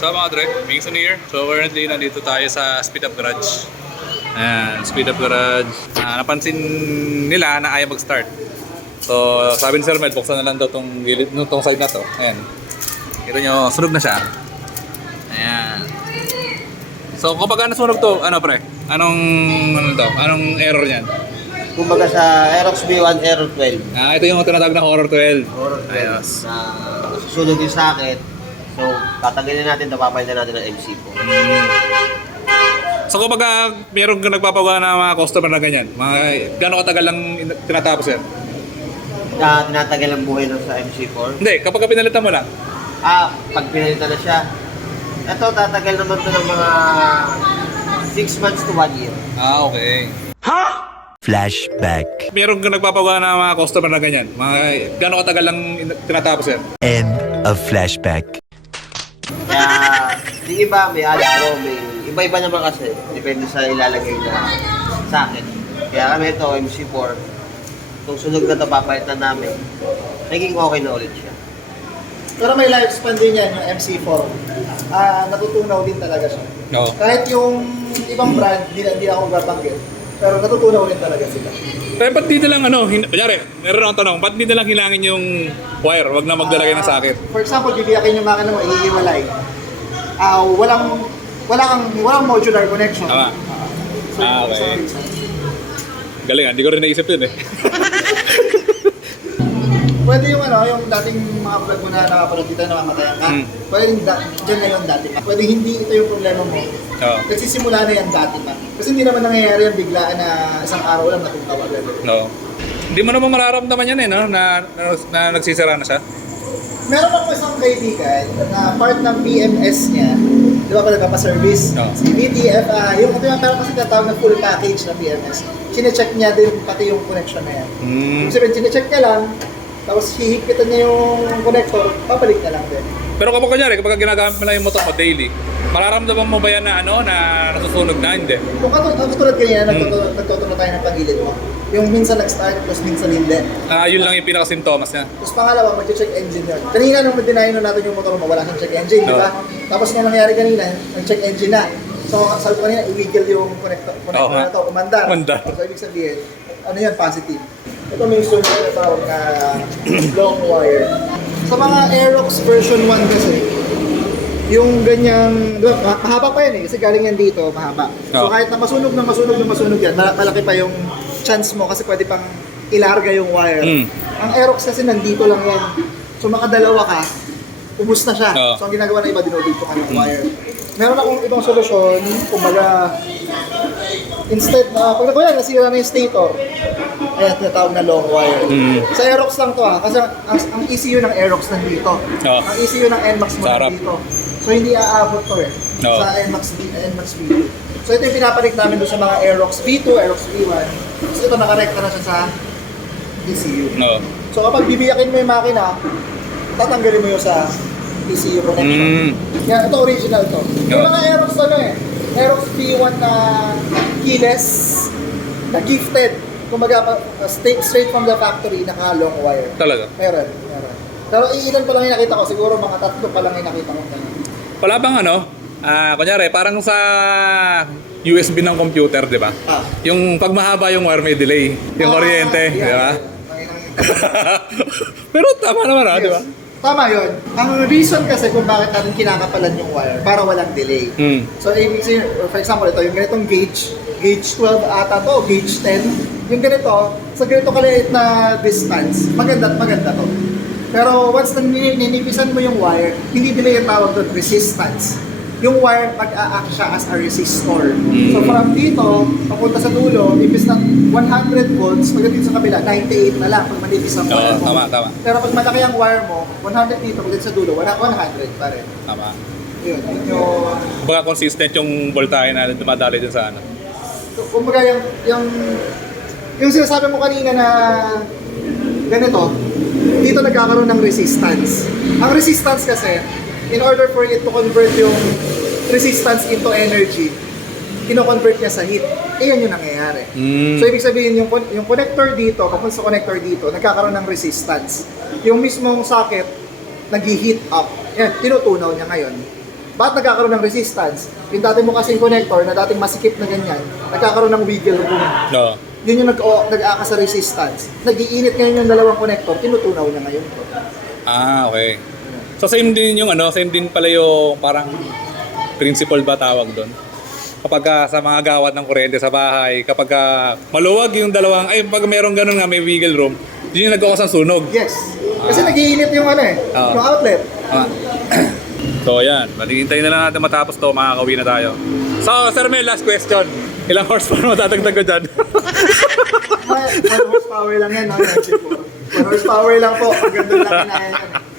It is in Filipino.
So mga Dre, Mingson here. So currently nandito tayo sa Speed Up Garage. Ayan, Speed Up Garage. Napansin nila na ayaw mag-start. So sabi ni Sir Mel, buksan na lang daw tong gilid, tong side na to. Ayan. Kita nyo, sunog na siya. Ayan. So kapag nasunog to, ano pre? Anong error niyan? Kumbaga sa Aerox B1, Error 12. Ito yung tinatawag na Horror 12. Horror 12 Ayos. na susunod yung socket. So, tatanggalin natin, papapalitan natin ng MC4. So kapag meron kang nagpapagawa na mga customer na ganyan, gano'ng katagal lang tinatapos yan? Tinatagal ang buhay nun sa MC4. Hindi, kapag pinalitan mo lang. Pag pinalitan na siya, ito tatagal naman to ng mga 6 months to 1 year. Okay. Flashback. Meron kang nagpapagawa na mga customer na ganyan, gano'ng katagal lang tinatapos yan? End of flashback. Kaya, yung iba may Alpro, may iba-iba naman kasi. Depende sa ilalagay na socket. Kaya kami ito, MC4. Itong sunog na ito, papalitan namin. Naging okay na ulit siya. Pero may lifespan din yan, yung MC4. Natutunaw din talaga siya. Oo. Kahit yung ibang brand, hindi ako babanggit. Pero natutunaw din talaga sila. Kaya ba't di nalang kunyari, meron akong tanong, ba't di nalang hilangin yung wire, wag na magdalagay ng socket? For example, bibiyakin yung makina mo, iiwalay. Walang modular connection. Tama. So, Okay. Galing hindi ko rin naisip yun eh. Pwede yung yung dating mga vlog mo na nakapanood dito na mamatayan ka. Pwede dyan na yung dati pa. Pwede hindi ito yung problema mo. Oo. Nagsisimula na yan dati pa. Kasi hindi naman nangyayari yung biglaan na isang araw lang natutuwa agad. No. Hindi mo naman mararamdaman yan eh, no? Na nagsisira na siya. Meron ako isang kaibigan na part ng PMS niya, di ba pa nagpapaservice? Oo. Si VTFI, yung meron kasi tatawag na full package na PMS. Chinecheck niya din pati yung connection na yan. Ibig sabihin, chinecheck niya lang, tapos hihipitan niya yung connector, papalik na lang din. Pero kapag kapag ginagamit mo lang yung motor mo daily, mararamdaman mo ba yan na na nasusunog na? Hindi. Kung katulad ganyan, nagtutunan tayo ng pagilid mo. Yung minsan nag-start, tapos minsan hindi. Yun lang yung pinaka-symptoms niya. Tapos pangalawa, mag-check engine yun. Kanina nung dinayin natin yung motor mo, wala siyang check engine, di ba? Tapos nung nangyari kanina, nag-check engine na. So sabi ko kanina, i-wiggle yung connector na to, umandar. So ibig sabihin, ano yan, positive. Ito may sunod na tawag na long wire. Sa mga Aerox version 1 kasi, yung ganyang, mahaba pa yan eh, kasi galing yan dito, mahaba. So kahit na masunog yan, malaki pa yung chance mo kasi pwede pang ilarga yung wire. Ang Aerox kasi nandito lang yan. So makadalawa ka, ubus na siya. So ang ginagawa na iba, dinodito ka ng wire. Meron akong ibang solusyon, kumbaga, instead na, pag nasira na yung stator, ayan, tinatawag na long wire. Sa Aerox lang to kasi ang ECU ng Aerox nandito. Ang ECU ng NMAX mo nandito. So hindi aabot to sa NMAX V2. So ito yung pinapalit namin doon sa mga Aerox V2, Aerox V1. So ito nakarekta na siya sa ECU. So kapag bibiyakin mo yung makina, tatanggalin mo yung sa ECU connection. Yan, ito original to. Yung mga Aerox Aerox V1 na keyless, na gifted. Kumbaga, straight from the factory, naka-long wire. Talaga? Meron. Pero ilan pa lang yung nakita ko, siguro mga 3 pa lang yung nakita ko. Wala bang kunyari, parang sa USB ng computer, di ba? Yung pag mahaba yung wire may delay, yung kuryente, di ba? Pero tama naman di ba? Tama yun. Ang reason kasi kung bakit natin kinakapalan yung wire, para walang delay. So, for example, ito, yung ganitong gauge 12 ata to, gauge 10, yung ganito, sa ganito kaliit na distance, maganda to. Pero once na ninipisan mo yung wire, hindi delay yung tawag doon, resistance. Yung wire, mag-a-act siya as a resistor. So from dito, papunta sa dulo, ipis ng 100 volts, pagdating sa kabila, 98 na lang pag manipis ang wire mo. Tama. Pero pag malaki ang wire mo, 100 dito, pagdating sa dulo, 100 pa rin. Tama. Yun yung... Baka consistent yung voltahe na dumadali dun sa Kumbaga yung sinasabi mo kanina na ganito, dito nagkakaroon ng resistance. Ang resistance kasi, in order for it to convert yung resistance into energy, kino-convert niya sa heat. Yan yung nangyayari. So, ibig sabihin, yung connector dito, papunta sa connector dito, nagkakaroon ng resistance. Yung mismong socket, nag-heat up. Yan, tinutunaw niya ngayon. Bakit nagkakaroon ng resistance? Yung dati mo kasing connector na dating masikip na ganyan, nagkakaroon ng wiggle room. No. Yun yung nag-aaka sa resistance. Nag-iinit ngayon yung dalawang connector, tinutunaw na ngayon to. Ah, okay. So same din yung ano, same din pala yung parang principle ba tawag doon? Kapag sa mga gawat ng kuryente sa bahay, kapag maluwag yung dalawang, ay pag merong ganun nga may wiggle room, yun yung nag-cause ng sunog. Yes. Kasi nag-iinit yung ano eh, Ah. yung outlet. Ah. So yan, maghihintay na lang natin matapos to, makakauwi na tayo. So Sir Mel, last question. Ilang horsepower matatagdag ko dyan? 1 horsepower lang yan, no? 1 horsepower lang po. Ang ganda lang kinaya yan.